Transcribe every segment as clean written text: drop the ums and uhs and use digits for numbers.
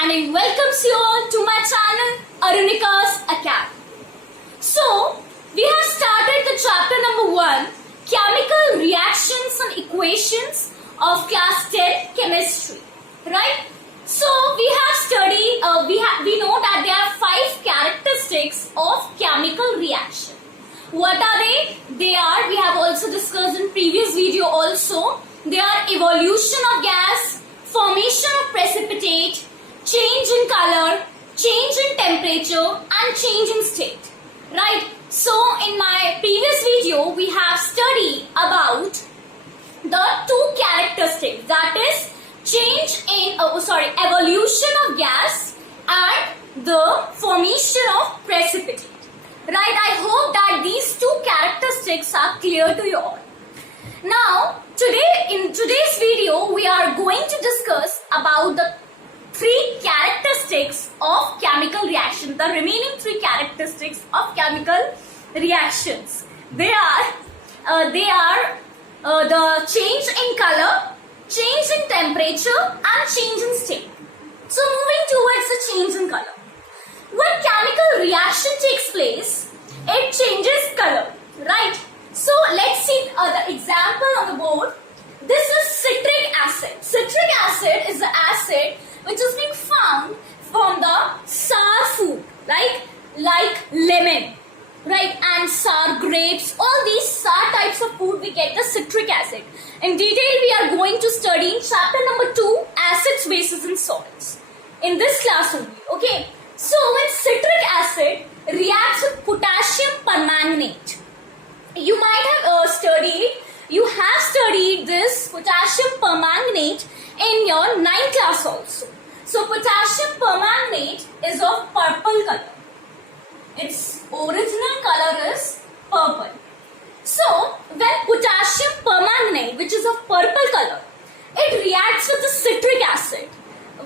and it welcomes you all to my channel ARUNIKA'S Academy. So, we have started the chapter number 1, Chemical Reactions and Equations of class 10 Chemistry, right? So, we have studied, we know that there are 5 characteristics of chemical reaction. What are they? They are, we have also discussed in previous video also, they are evolution of gas, formation of precipitate, change in color, change in temperature and change in state, right? So in my previous video we have studied about the 2 characteristics, that is change in evolution of gas and the formation of precipitate, right? I hope that these 2 characteristics are clear to you all. Now in today's video we are going to discuss about the 3 characteristics of chemical reaction, the remaining 3 characteristics of chemical reactions. They are the change in color, change in temperature and change in state. So moving towards the change in color. When chemical reaction takes place, it changes color, right? So let's see the example on the board. This is citric acid. Citric acid is the acid which is being found from the sour food, like lemon, right, and sour grapes. All these sour types of food we get the citric acid. In detail we are going to study in chapter number 2, acids, bases and salts, in this class only. Okay, so when citric acid reacts with potassium permanganate, you have studied this potassium permanganate in your 9th class also. So potassium permanganate is of purple color. Its original color is purple. So when potassium permanganate, which is of purple color, it reacts with the citric acid,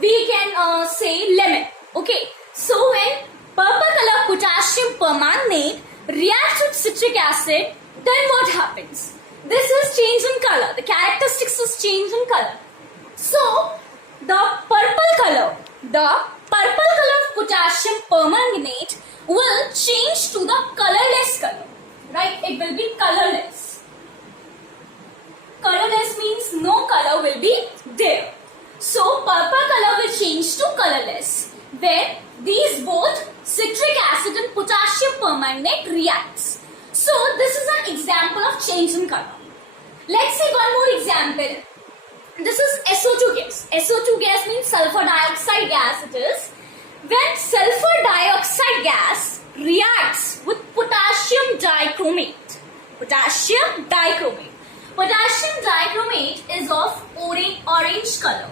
we can say lemon. Okay, so when purple color potassium permanganate reacts with citric acid, then what happens? This is change in color. The characteristics is change in color. So the purple color of potassium permanganate will change to the colorless color, right? It will be colorless. Colorless means no color will be there. So purple color will change to colorless, where these both citric acid and potassium permanganate reacts. So this is an example of change in color. Let's see one more example. This is SO2 gas. SO2 gas means sulfur dioxide gas it is. When sulfur dioxide gas reacts with potassium dichromate. Potassium dichromate is of orange color.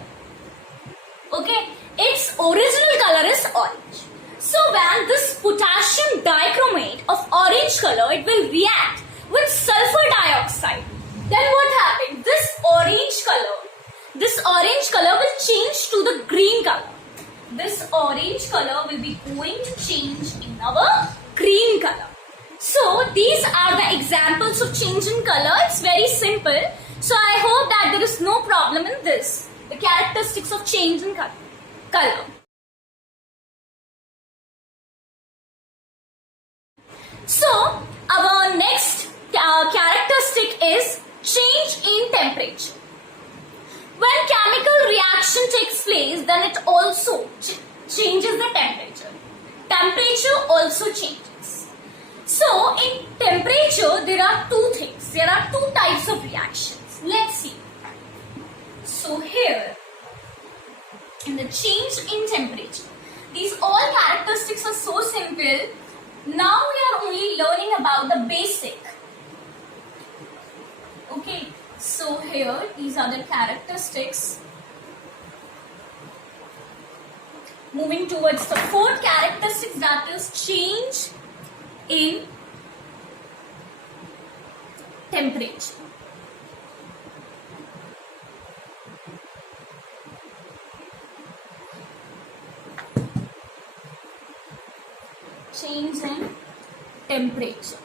Okay, its original color is orange. So when this potassium dichromate of orange color, it will react with sulfur dioxide. Then what happens? This orange color will change to the green color. This orange color will be going to change in our green color. So these are the examples of change in color. It's very simple. So I hope that there is no problem in this. The characteristics of change in color. So our next characteristic is change in temperature. When chemical reaction takes place, then it also changes the temperature. Temperature also changes. So in temperature there are 2 things. There are 2 types of reactions. Let's see. So here in the change in temperature, these all characteristics are so simple. Now we are only learning about the basic. Okay, so here these are the characteristics. Moving towards the 4th characteristic, that is change in temperature. Change in temperature.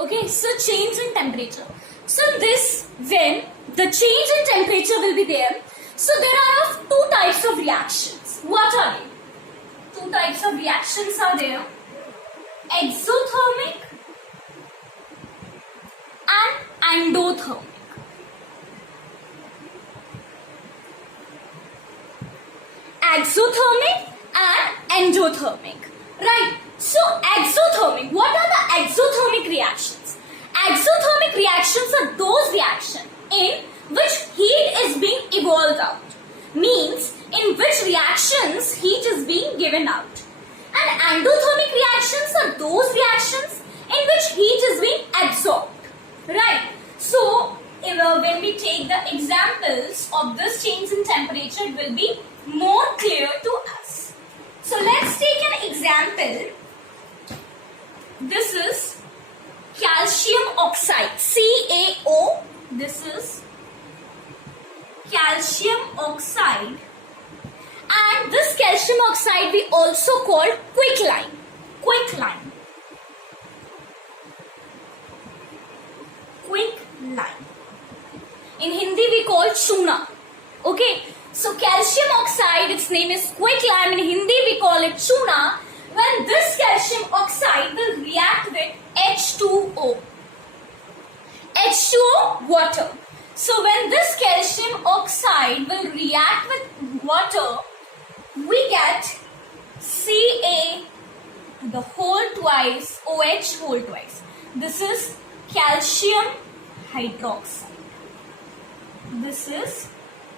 Okay, so change in temperature. So this, when the change in temperature will be there. So there are two types of reactions. What are they? Two types of reactions are there. Exothermic and endothermic. Exothermic and endothermic. Right. So exothermic. What are the exothermic reactions? Exothermic reactions are those reactions in which heat is being evolved out. Means in which reactions heat is being given out. And endothermic reactions are those reactions in which heat is being absorbed. Right. So when we take the examples of this change in temperature, it will be more clear to us. So let's take an example. This is calcium oxide, CaO. This is calcium oxide, and this calcium oxide we also call quicklime. Quicklime. Quicklime. In Hindi we call chuna. Okay. So calcium oxide, its name is quicklime. In Hindi we call it chuna. When this calcium oxide will react with H2O. H2O, water. So when this calcium oxide will react with water, we get Ca to the whole twice, OH whole twice. This is calcium hydroxide. This is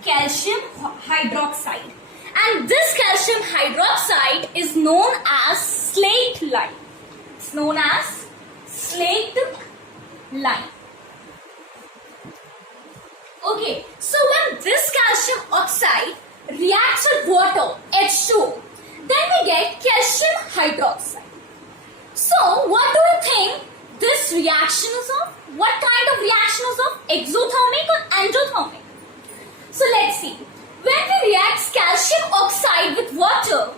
calcium hydroxide. And this calcium hydroxide is known as slaked lime. It's known as slaked lime. Okay, so when this calcium oxide reacts with water, H2O, then we get calcium hydroxide. So, what do you think this reaction is of? What kind of reaction is of? Exothermic or endothermic? So, let's see. When we react calcium oxide with water,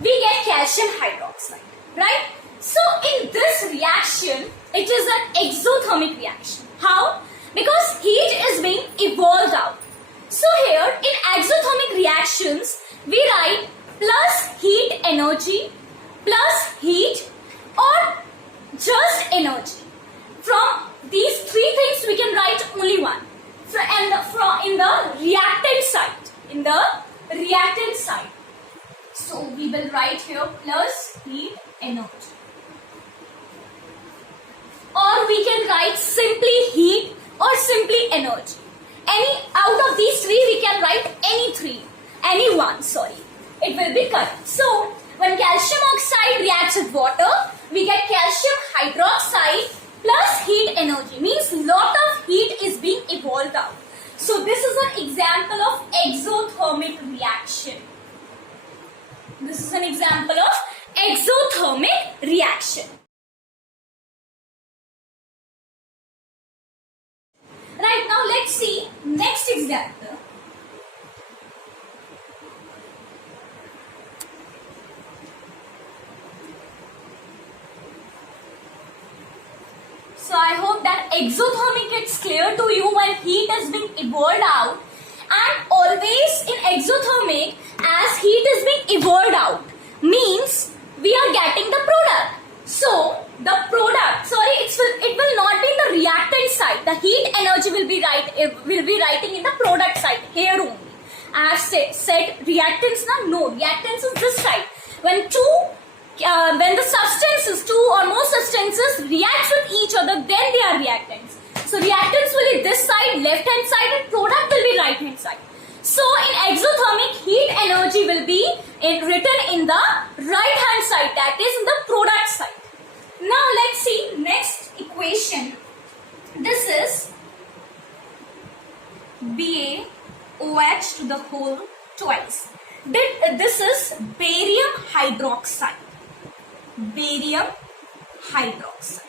we get calcium hydroxide, right? So, in this reaction, it is an exothermic reaction. How? Because heat is being evolved out. So, here in exothermic reactions, we write plus heat energy, plus heat, or just energy. From these three things, we can write only one. In the reactant side. In the reactant side. So, we will write here plus heat energy. Or we can write simply heat or simply energy. Any out of these three, we can write any one, it will be correct. So, when calcium oxide reacts with water, we get calcium hydroxide plus heat energy. Means lot of heat is being evolved out. So, this is an example of exothermic reaction. This is an example of exothermic reaction. Right, now let's see next example. So I hope that exothermic is clear to you when heat is being evolved out, and always in exothermic, as heat is being evolved out, means we are getting the product. So the product, it will not be in the reactant side. The heat energy will be writing in the product side here only. I have said reactants now. No, reactants is this side. When the substances, two or more substances react with each other, then they are reactants. So reactants will be this side, left hand side, and product will be right hand side. So in exothermic, heat energy will be written in the right hand side, that is in the product side. Now let's see next equation. This is BaOH to the whole twice. This is barium hydroxide. Barium hydroxide.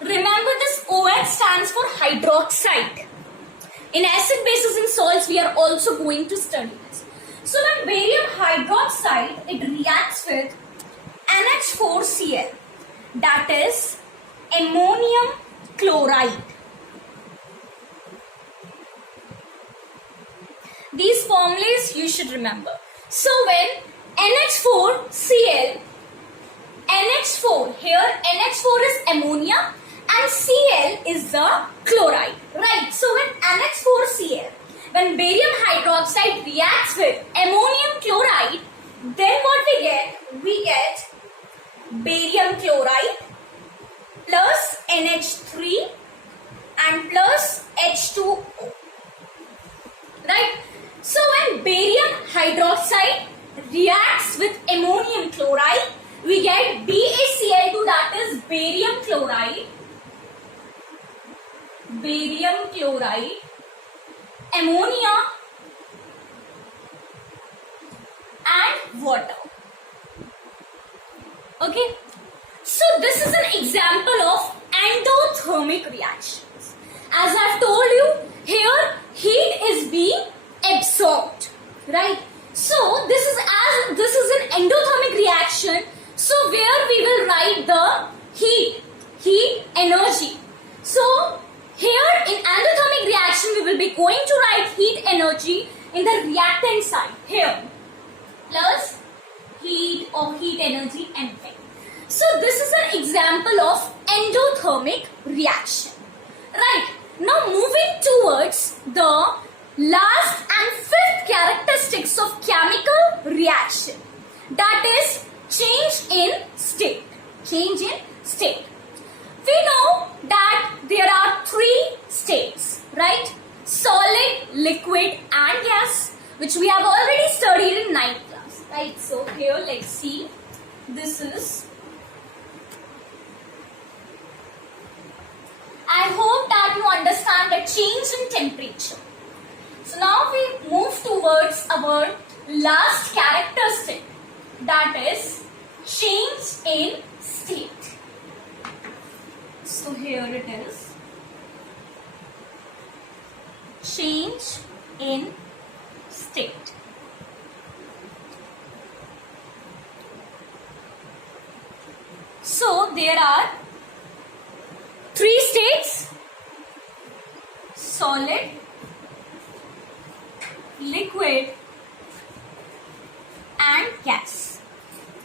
Remember, this OH stands for hydroxide. In acid bases and salts, we are also going to study this. So when barium hydroxide, it reacts with NH4Cl, that is ammonium chloride. you should remember. So when NH4Cl, NH4, here NH4 is ammonia and Cl is the chloride, right? So when NH4Cl, when barium hydroxide reacts with ammonium chloride, then what we get? We get barium chloride plus NH3 and plus H2O, right? So when barium hydroxide reacts with ammonium chloride, we get BaCl2, that is barium chloride, ammonia and water. Okay, so this is an example of endothermic reactions. As I've told you, here heat is being absorbed, right? So this is an endothermic reaction. So where we will write the heat energy. So here in endothermic reaction we will be going to write heat energy in the reactant side here plus heat or heat energy Mf. So this is an example of endothermic reaction, right? Now moving towards the last and fifth characteristics of chemical reaction, that is change in state. Change in state. We know that there are three states, right? Solid, liquid and gas, which we have already studied in 9th class, right? So here let's see, this is, I hope that you understand the change in temperature. So now we move towards our last characteristic, that is change in state. So here it is, change in state. So there are three states: solid, liquid and gas,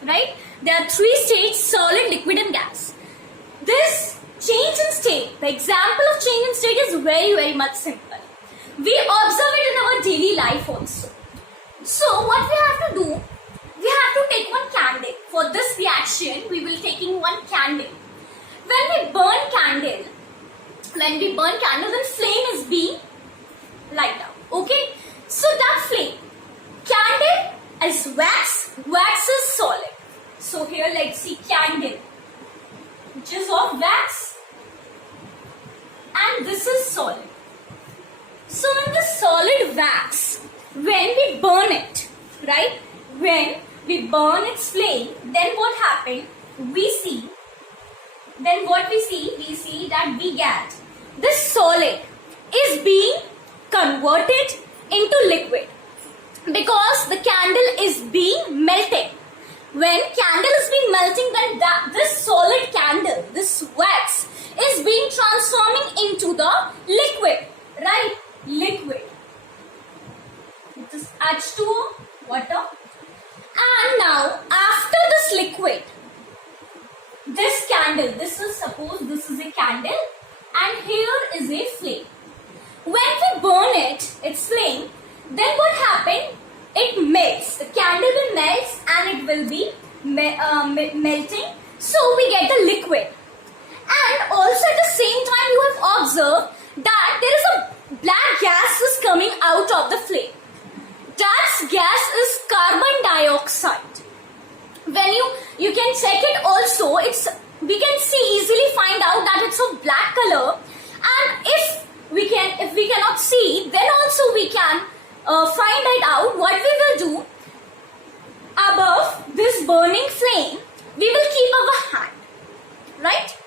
right? There are three states: solid, liquid and gas. This change in state, the example of change in state is very much simple. We observe it in our daily life also. So what we have to do, we have to take one candle. For this reaction we will taking one candle. When we burn candle, then flame is being light up. Okay, so that flame, candle is wax is solid. So here let's see candle, which is of wax, and this is solid. So in the solid wax, when we burn it, right, when we burn its flame, then what happened? We see that we get this solid is being converted into liquid because the candle is being melted. When candle is being melting, then this solid candle, this wax, is being transforming into the liquid, right? Liquid. This is H2O, water. And now after this liquid, this candle, suppose this is a candle and here is a flame. When we burn it, its flame, then what happened? It melts. The candle will melt and it will be melting. So we get the liquid. And also at the same time you have observed that there is a black gas is coming out of the flame. That gas is carbon dioxide. When you can check it also, we can easily find out that it's of black color, and if we cannot see, then also we can find it out. What we will do, above this burning flame we will keep our hand, right?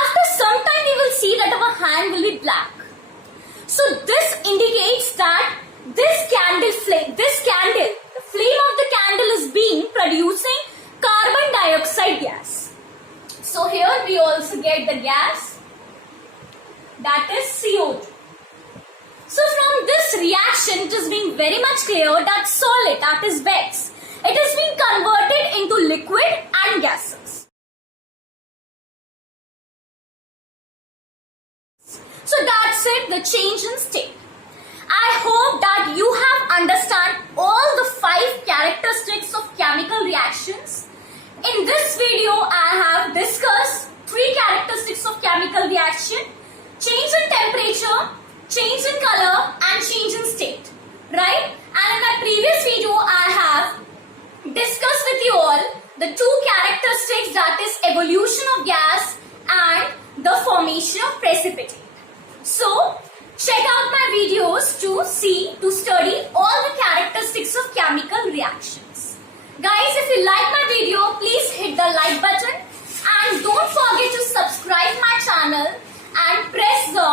After some time we will see that our hand will be black. So this indicates that this candle, the flame of the candle is being producing carbon dioxide gas. So here we also get the gas, that is CO2. So from this reaction, it is being very much clear that solid, that is wax, it is being converted into liquid and gases. So that's it, the change in state. I hope that you have understand all the 5 characteristics of chemical reactions. In this video, I have discussed 3 characteristics of chemical reaction: change in temperature, change in color, and change in state. Right? And in my previous video, I have discussed with you all the 2 characteristics, that is evolution of gas and the formation of precipitate. So, check out my videos to study all the characteristics of chemical reactions. Guys, if you like my video, please hit the like button and don't forget to subscribe my channel and press the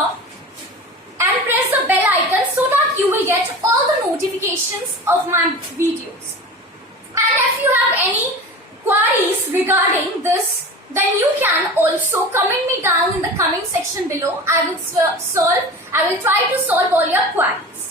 bell icon so that you will get all the notifications of my videos. And if you have any queries regarding this, then you can also comment me down in the comment section below. I will try to solve all your queries.